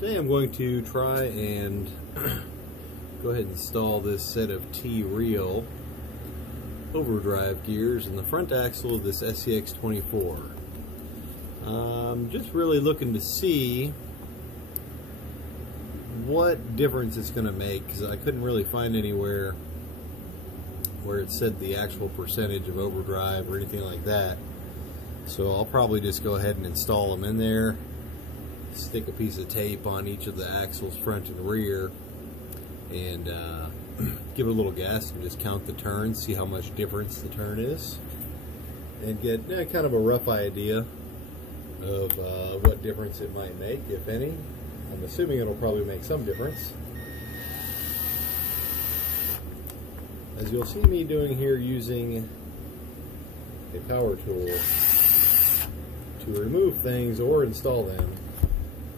Today I'm going to try and go ahead and install this set of Treal overdrive gears in the front axle of this scx24. I'm just really looking to see what difference it's going to make, because I couldn't really find anywhere where it said the actual percentage of overdrive or anything like that. So I'll probably just go ahead and install them in there, stick a piece of tape on each of the axles front and rear, and give it a little gas and just count the turns, see how much difference the turn is, and get kind of a rough idea of what difference it might make, if any. I'm assuming it'll probably make some difference. As you'll see me doing here, using a power tool to remove things or install them,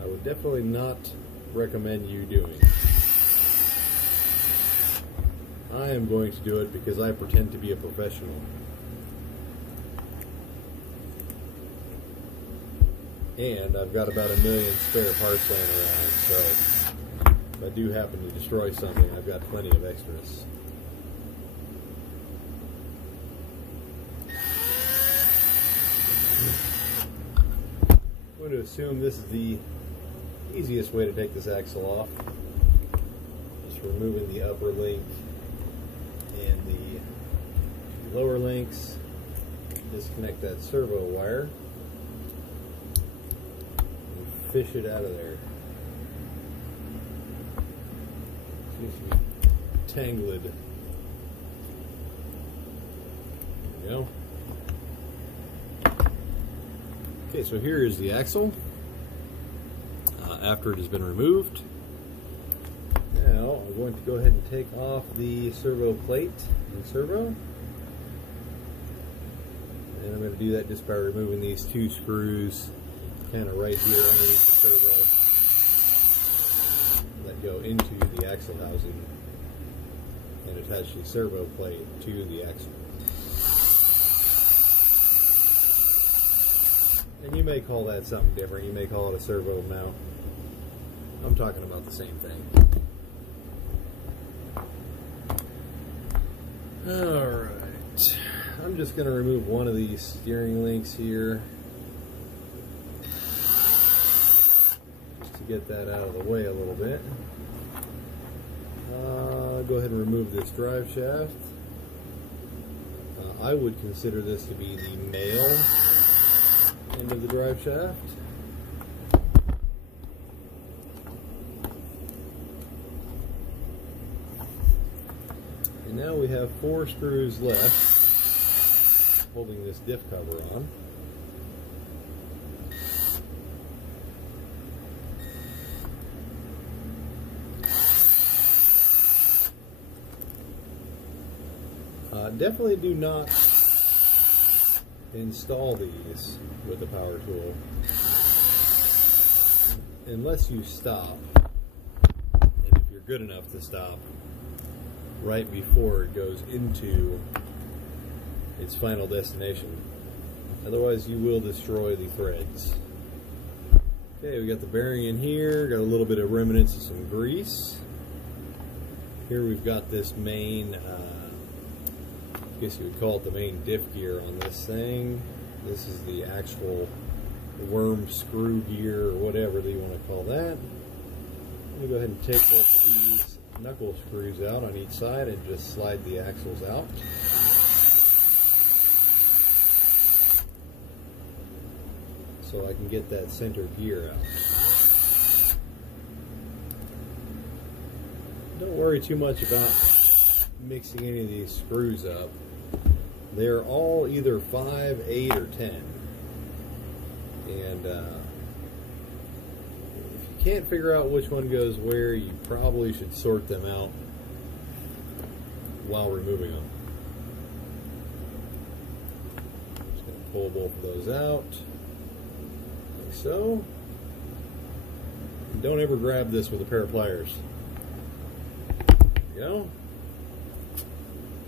I would definitely not recommend you doing. I am going to do it because I pretend to be a professional. And I've got about 1 million spare parts laying around, so if I do happen to destroy something, I've got plenty of extras. I'm going to assume this is the easiest way to take this axle off. Just removing the upper link and the lower links. Disconnect that servo wire and fish it out of there. Seems to be tangled. There we go. Okay, so here is the axle after it has been removed. Now I'm going to go ahead and take off the servo plate and servo, and I'm going to do that just by removing these 2 screws kind of right here underneath the servo that go into the axle housing and attach the servo plate to the axle. And you may call that something different. You may call it a servo mount. I'm talking about the same thing. Alright. I'm just going to remove one of these steering links here, just to get that out of the way a little bit. Go ahead and remove this drive shaft. I would consider this to be the male end of the drive shaft. And now we have 4 screws left holding this diff cover on. Definitely do not install these with a power tool unless you stop, and if you're good enough to stop right before it goes into its final destination. Otherwise you will destroy the threads. Okay, we got the bearing in here, got a little bit of remnants of some grease. Here we've got this main I guess you would call it the main diff gear on this thing. This is the actual worm screw gear, or whatever you want to call that. I'm going to go ahead and take both of these knuckle screws out on each side and just slide the axles out. So I can get that center gear out. Don't worry too much about mixing any of these screws up. They're all either 5, 8, or 10. And if you can't figure out which one goes where, you probably should sort them out while removing them. Just going to pull both of those out, like so. And don't ever grab this with a pair of pliers. There you go.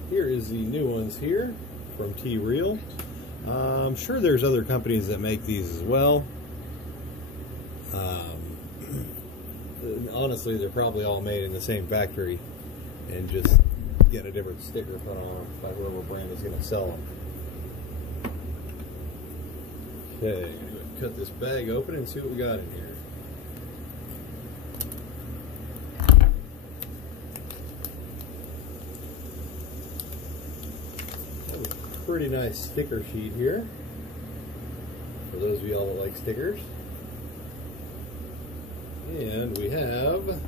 Here is the new ones here from Treal. I'm sure there's other companies that make these as well. honestly, they're probably all made in the same factory and just get a different sticker put on by whoever brand is going to sell them. Okay, I'm going to cut this bag open and see what we got in here. Pretty nice sticker sheet here for those of y'all that like stickers. And we have a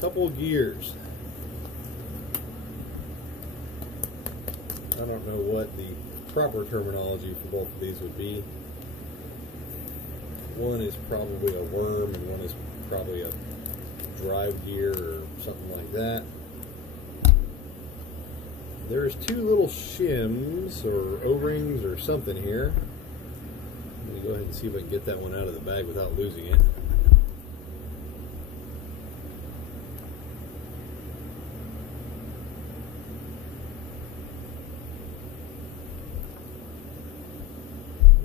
couple gears. I don't know what the proper terminology for both of these would be. One is probably a worm and one is probably a drive gear or something like that. There's two little shims or O-rings or something here. Let me go ahead and see if I can get that one out of the bag without losing it.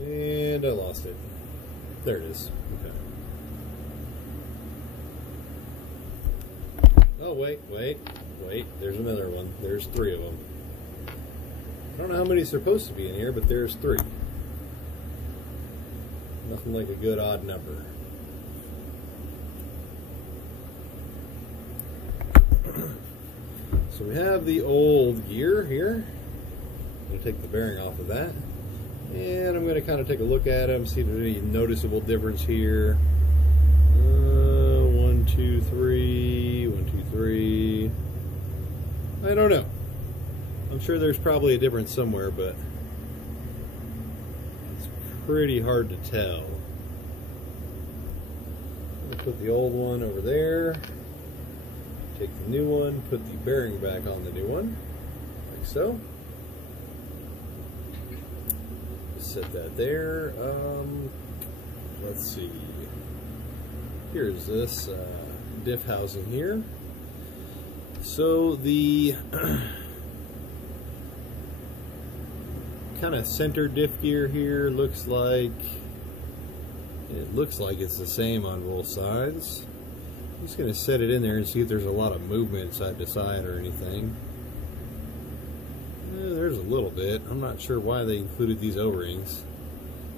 And I lost it. There it is. Okay. Oh, wait. There's another one. There's three of them. I don't know how many are supposed to be in here, but there's three. Nothing like a good odd number. So we have the old gear here. I'm going to take the bearing off of that. And I'm going to kind of take a look at them, see if there's any noticeable difference here. 1, 2, 3. 1, 2, 3. I don't know. I'm sure there's probably a difference somewhere, but it's pretty hard to tell. I'll put the old one over there. Take the new one, put the bearing back on the new one, like so. Just set that there. Let's see. Here's this diff housing here. So the kind of center diff gear here looks like it's the same on both sides. I'm just going to set it in there and see if there's a lot of movement side to side or anything. There's a little bit. I'm not sure why they included these O-rings,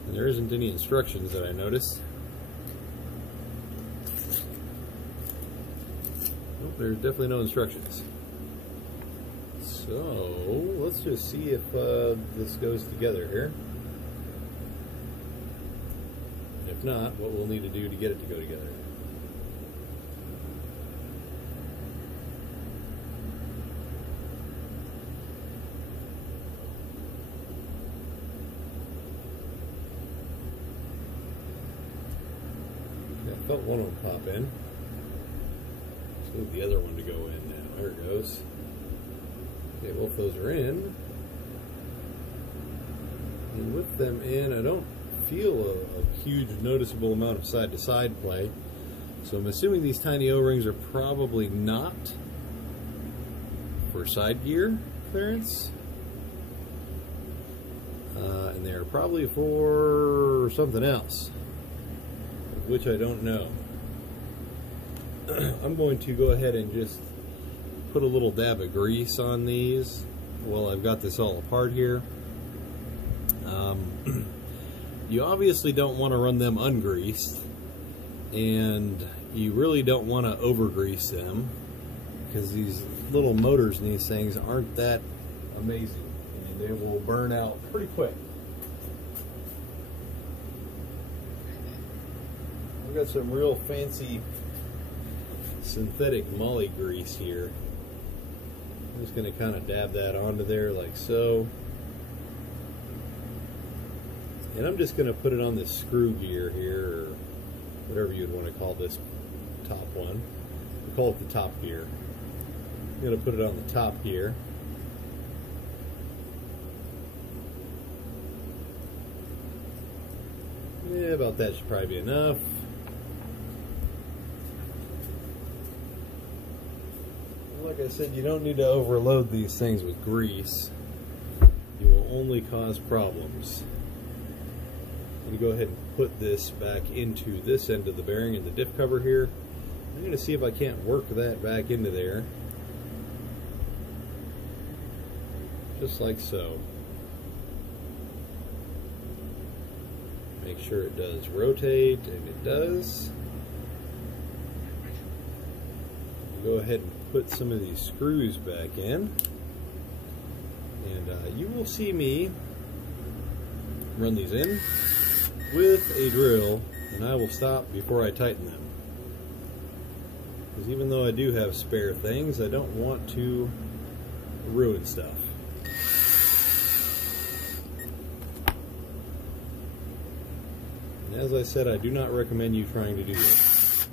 and there isn't any instructions that I noticed. Nope, there's definitely no instructions. So let's just see if this goes together here. If not, what we'll need to do to get it to go together. Okay, I felt one of them pop in. Let's move the other one to go in now. There it goes. Okay, both those are in. And with them in, I don't feel a huge noticeable amount of side-to-side play. So I'm assuming these tiny O-rings are probably not for side gear clearance. And they're probably for something else, which I don't know. I'm going to go ahead and just put a little dab of grease on these while I've got this all apart here. You obviously don't want to run them ungreased, and you really don't want to over-grease them, because these little motors in these things aren't that amazing, and they will burn out pretty quick. I've got some real fancy synthetic moly grease here. I'm just going to kind of dab that onto there like so. And I'm just going to put it on this screw gear here, or whatever you'd want to call this top one. We call it the top gear. I'm going to put it on the top gear. Yeah, about that should probably be enough. Like I said, you don't need to overload these things with grease. You will only cause problems. I'm going to go ahead and put this back into this end of the bearing in the diff cover here. I'm going to see if I can't work that back into there. Just like so. Make sure it does rotate, and it does. Go ahead and put some of these screws back in. And you will see me run these in with a drill, and I will stop before I tighten them. Because even though I do have spare things, I don't want to ruin stuff. And as I said, I do not recommend you trying to do this.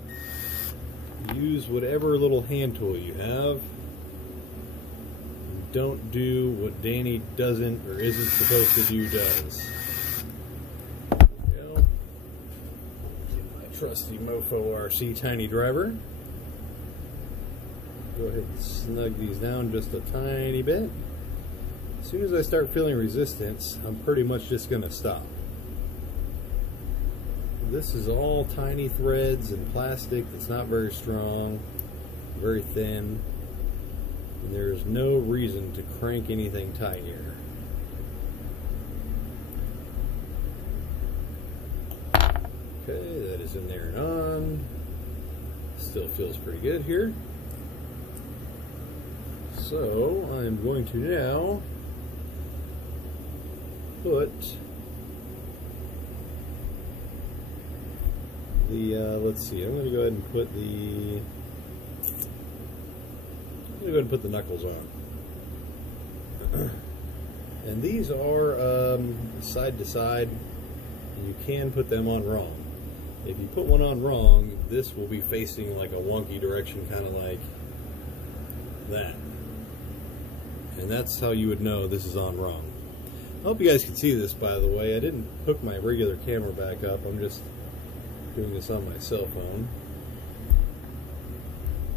Use whatever little hand tool you have. Don't do what Danny doesn't or isn't supposed to do does. There we go. Get my trusty Mofo RC tiny driver. Go ahead and snug these down just a tiny bit. As soon as I start feeling resistance, I'm pretty much just going to stop. This is all tiny threads and plastic that's not very strong, very thin. And there's no reason to crank anything tight here. Okay, that is in there and on. Still feels pretty good here. So I'm going to now put the, let's see, I'm going to go ahead and put the, knuckles on. And these are side to side, and you can put them on wrong. If you put one on wrong, this will be facing like a wonky direction, kind of like that. And that's how you would know this is on wrong. I hope you guys can see this, by the way. I didn't hook my regular camera back up. I'm just doing this on my cell phone.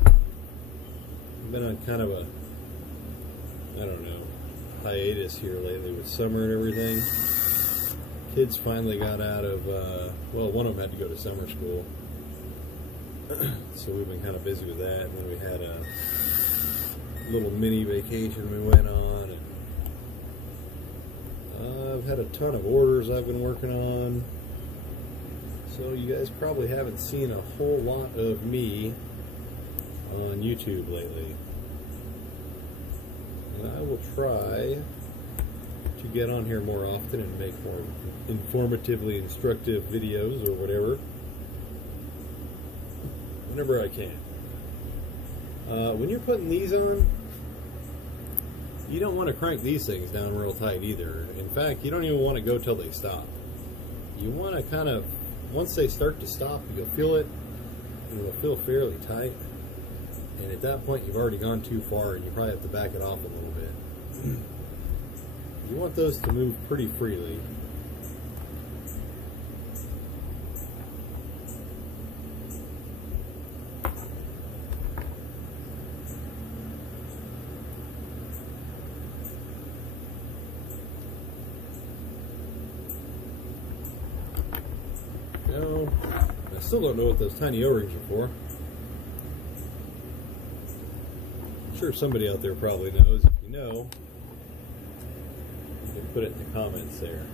I've been on kind of a, I don't know, hiatus here lately with summer and everything. Kids finally got out of, well, one of them had to go to summer school. So we've been kind of busy with that. And then we had a little mini vacation we went on. And I've had a ton of orders I've been working on. So you guys probably haven't seen a whole lot of me on YouTube lately. And I will try to get on here more often and make more informatively instructive videos or whatever, whenever I can. When you're putting these on, you don't want to crank these things down real tight either. In fact, you don't even want to go till they stop. You want to kind of, once they start to stop, you'll feel it, and it'll feel fairly tight. And at that point, you've already gone too far, and you probably have to back it off a little bit. You want those to move pretty freely. No, I still don't know what those tiny O-rings are for. I'm sure somebody out there probably knows. If you know, you can put it in the comments there.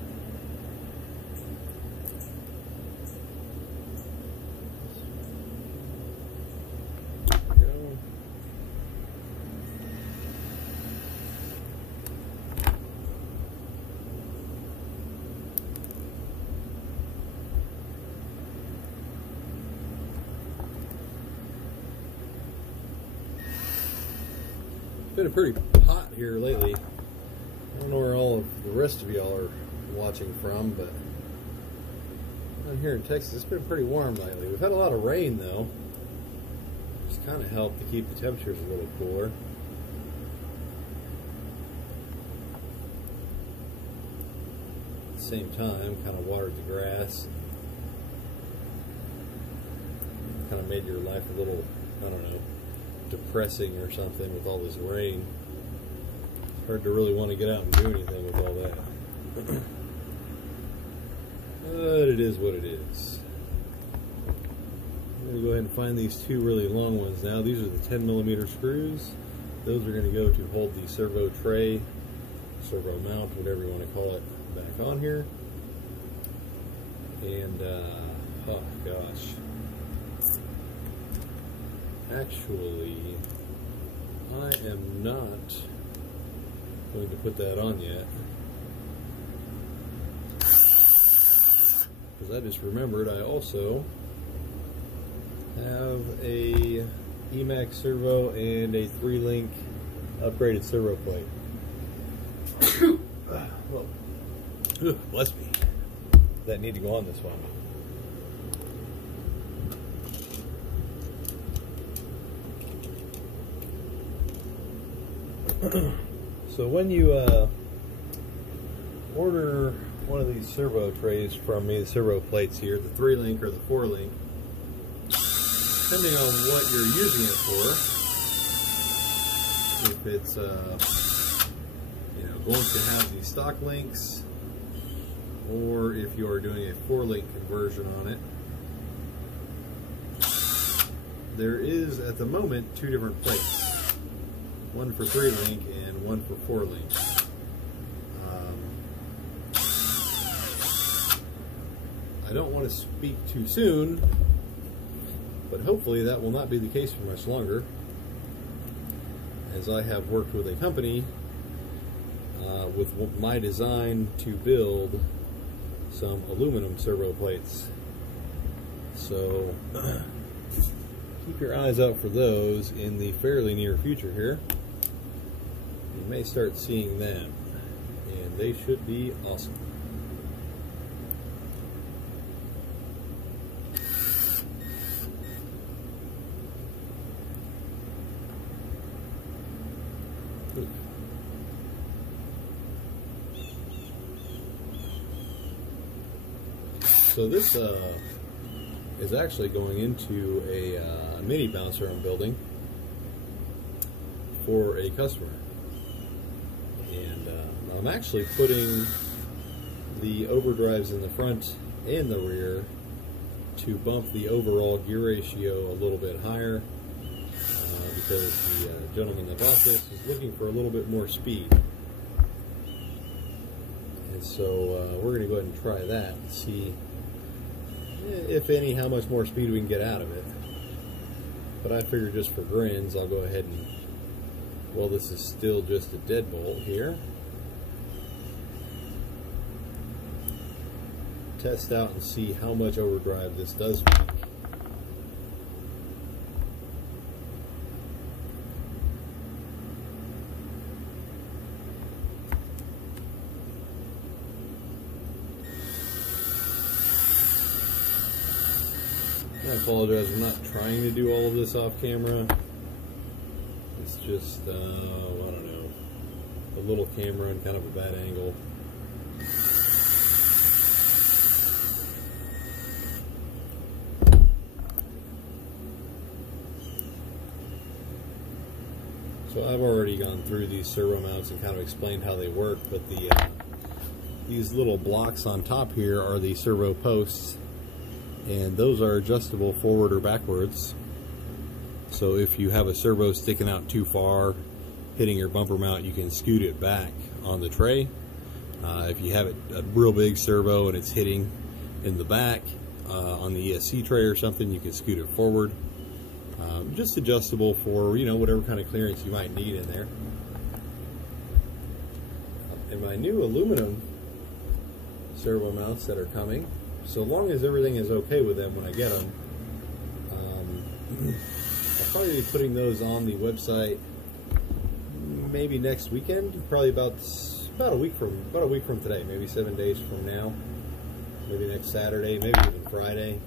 There we go. It's been pretty hot here lately. I don't know where all of the rest of y'all are watching from, but down here in Texas, it's been pretty warm lately. We've had a lot of rain, though. It's kind of helped to keep the temperatures a little cooler. At the same time, kind of watered the grass. Kind of made your life a little, I don't know, depressing or something with all this rain. It's hard to really want to get out and do anything with all that. but it is what it is. I'm going to go ahead and find these two really long ones now. These are the 10mm screws. Those are going to go to hold the servo tray, servo mount, whatever you want to call it, back on here. And, oh gosh. Actually, I am not going to put that on yet. Because I just remembered I also have a Emax servo and a 3-link upgraded servo plate. Well, bless me. That need to go on this one. So when you order one of these servo trays from me, the servo plates here, the 3-link or the 4-link, depending on what you're using it for, if it's going to have the stock links, or if you are doing a 4-link conversion on it, there is at the moment 2 different plates, one for 3-link and one for 4-link. I don't want to speak too soon, but hopefully that will not be the case for much longer, as I have worked with a company with my design to build some aluminum servo plates. So keep your eyes out for those in the fairly near future here. You may start seeing them, and they should be awesome. So this is actually going into a mini bouncer I'm building for a customer, and I'm actually putting the overdrives in the front and the rear to bump the overall gear ratio a little bit higher, because the gentleman that bought this is looking for a little bit more speed. And so we're going to go ahead and try that and see, if any, how much more speed we can get out of it. But I figure just for grins, I'll go ahead and, well, this is still just a deadbolt here, test out and see how much overdrive this does make. I apologize, I'm not trying to do all of this off camera. It's just, I don't know, a little camera and kind of a bad angle. So I've already gone through these servo mounts and kind of explained how they work, but these little blocks on top here are the servo posts, and those are adjustable forward or backwards. So if you have a servo sticking out too far, hitting your bumper mount, you can scoot it back on the tray. If you have a real big servo and it's hitting in the back on the ESC tray or something, you can scoot it forward. Just adjustable for, whatever kind of clearance you might need in there. And my new aluminum servo mounts that are coming, so long as everything is okay with them when I get them, I'll probably be putting those on the website maybe next weekend, probably about a week from today, maybe 7 days from now, maybe next Saturday, maybe even Friday,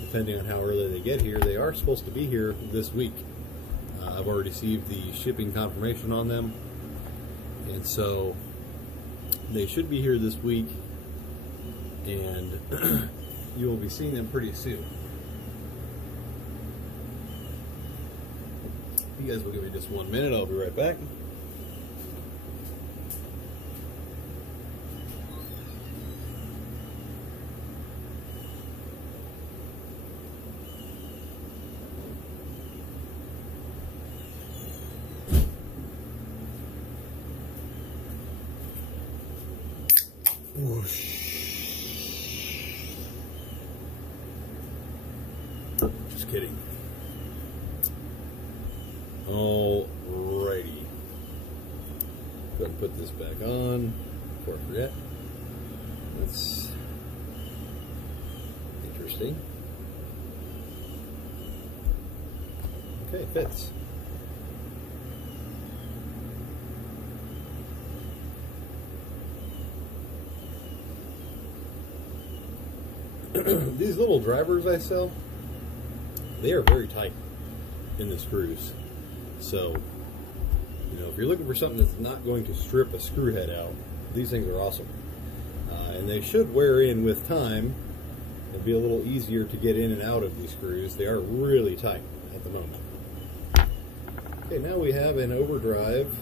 depending on how early they get here. They are supposed to be here this week. I've already received the shipping confirmation on them, and so they should be here this week, and you will be seeing them pretty soon. You guys will give me just 1 minute, I'll be right back. Just kidding. Alrighty. Go ahead and put this back on before I forget. That's interesting. Okay, fits. These little drivers I sell, they are very tight in the screws. So, you know, if you're looking for something that's not going to strip a screw head out, these things are awesome. And they should wear in with time and be a little easier to get in and out of these screws. They are really tight at the moment. Okay, now we have an overdrive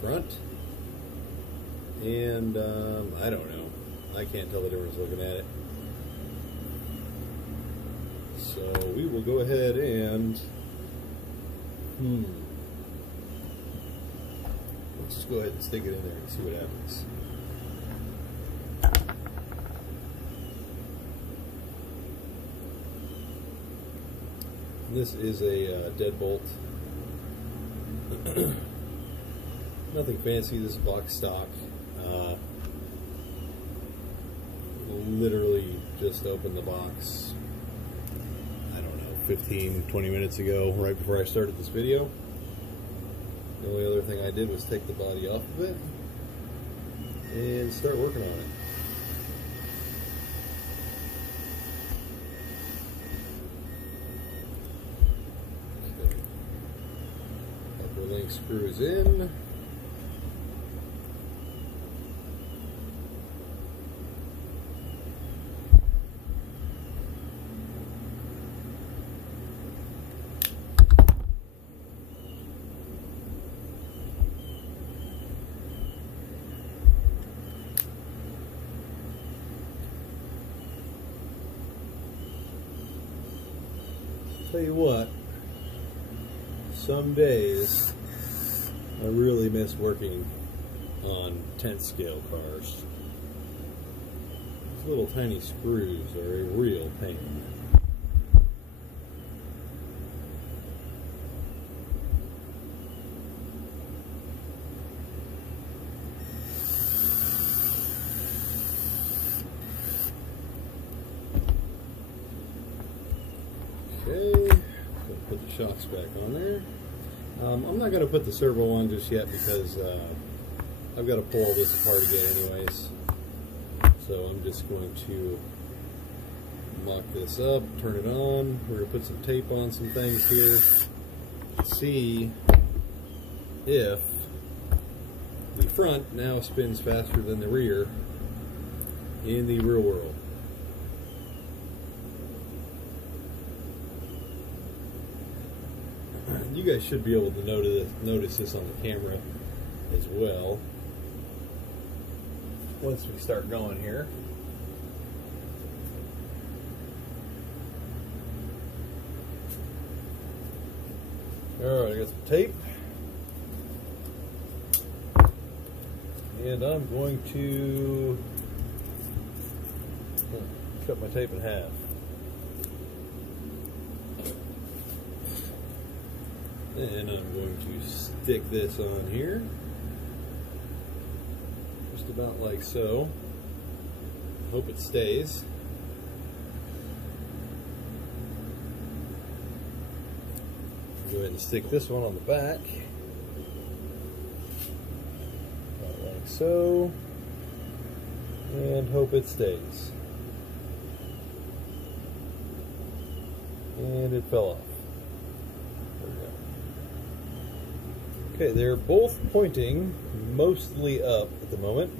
front, and I don't know. I can't tell the difference looking at it. So we will go ahead and let's just go ahead and stick it in there and see what happens. This is a deadbolt. Nothing fancy. This is box stock. Literally just opened the box, I don't know, 15, 20 minutes ago, right before I started this video. The only other thing I did was take the body off of it and start working on it. Okay. Upper link screws in. Tell you what, some days I really miss working on 10th scale cars. These little tiny screws are a real pain. Okay, put the shocks back on there. I'm not going to put the servo on just yet because I've got to pull all this apart again anyways. So I'm just going to mock this up, turn it on. We're going to put some tape on some things here to see if the front now spins faster than the rear in the real world. You guys should be able to notice this on the camera as well once we start going here. Alright, I got some tape. And I'm going to cut my tape in half. And I'm going to stick this on here, just about like so. Hope it stays. Go ahead and stick this one on the back, about like so, and hope it stays. And it fell off. Okay, they're both pointing mostly up at the moment.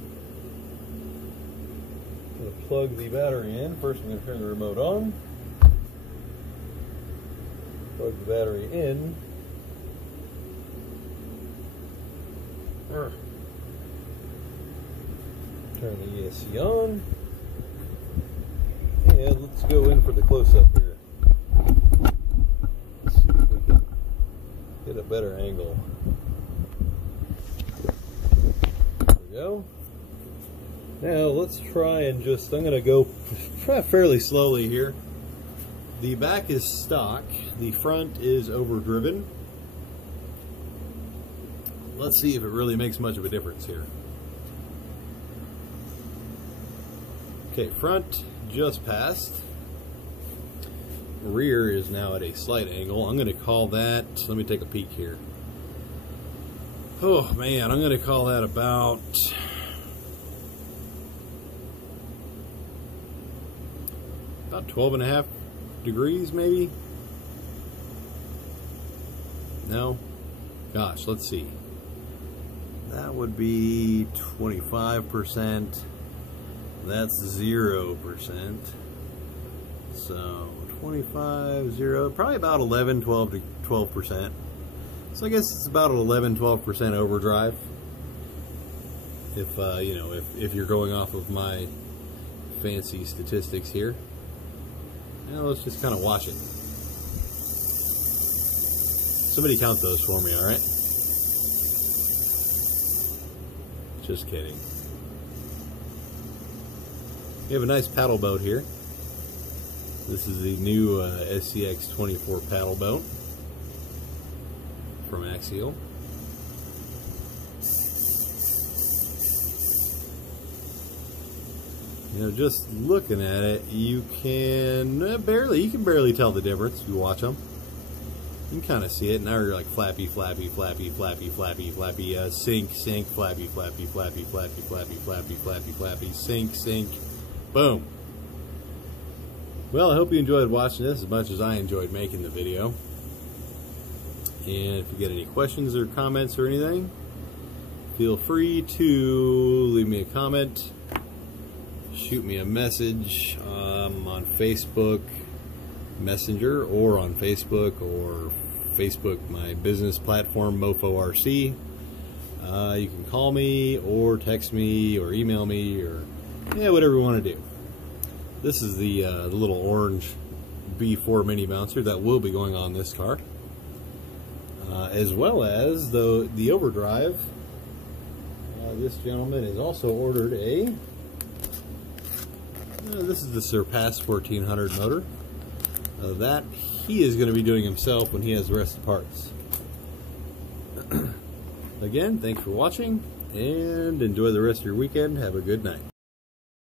I'm going to plug the battery in. First I'm going to turn the remote on. Plug the battery in. Turn the ESC on. And let's go in for the close-up here. Let's see if we can get a better angle. Go. Now let's try and I'm going to go fairly slowly here The back is stock, the front is overdriven. Let's see if it really makes much of a difference here. Okay, front just passed. Rear is now at a slight angle. I'm going to call that, let me take a peek here. Oh man, I'm going to call that about 12.5 degrees maybe? No? Gosh, let's see. That would be 25%. That's 0%. So 25, 0, probably about 11, 12 to 12%. So I guess it's about an 11, 12% overdrive. If you know, if you're going off of my fancy statistics here. Now let's just kind of watch it. Somebody count those for me, all right? Just kidding. We have a nice paddle boat here. This is the new scx24 paddle boat from Axial. You know, just looking at it, you can barely tell the difference if you watch them. You can kind of see it. Now you're like flappy, flappy, flappy, flappy, flappy, flappy, sink, sink, flappy, flappy, flappy, flappy, flappy, flappy, flappy, flappy, sink, sink, boom. Well, I hope you enjoyed watching this as much as I enjoyed making the video. And if you get any questions or comments or anything, feel free to leave me a comment, shoot me a message on Facebook Messenger or on Facebook my business platform Mofo RC. You can call me or text me or email me or whatever you want to do. This is the little orange B4 mini bouncer that will be going on this car, as well as the overdrive. This gentleman has also ordered a. This is the Surpass 1400 motor. That he is going to be doing himself when he has the rest of the parts. Again, thanks for watching, and enjoy the rest of your weekend. Have a good night.